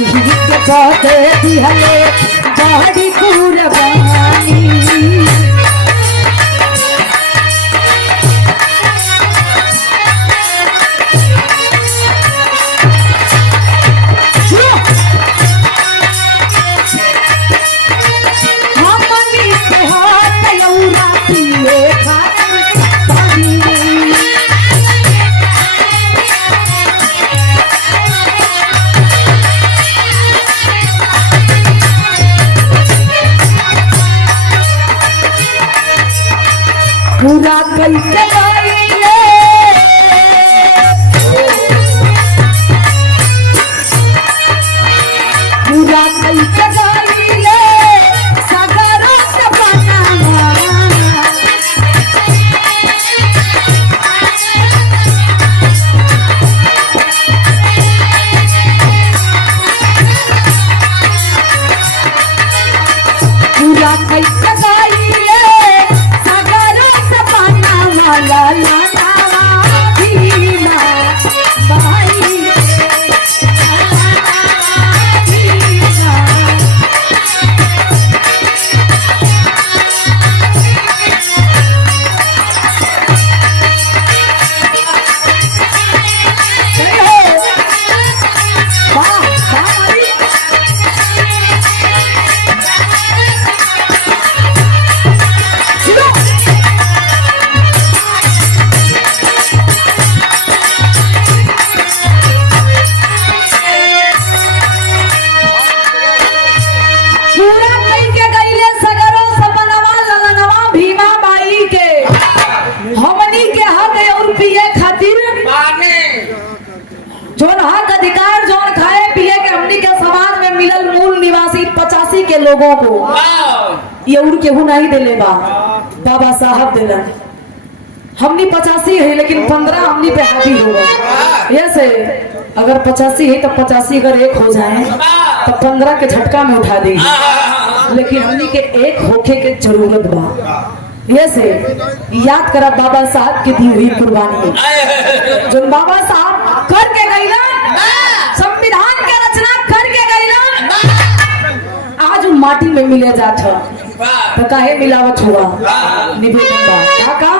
नहीं के कहते दिहले बड़ी कुर्बानी पूरा कैसे गाइले पूरा कैसे गाइले सगरों से बनाना पूरा कैसे गाइले ला ला के लोगों को ये उड़ केहू नहीं दिले बा बाबा साहब दिलन हमनी 85 है लेकिन 15 हमनी पे हावी होगा ऐसे अगर 85 है तो 85 अगर एक हो जाए तो 15 के झटका में उठा दे लेकिन हमनी के एक होके के जरूरत बा ऐसे याद करा बाबा साहब की दी हुई कुर्बानी जो बाबा साहब करके गईला संविधान के रचना करके गईला आज माटी में मिले जात तो काहे मिलावट हुआ निवेदन बा का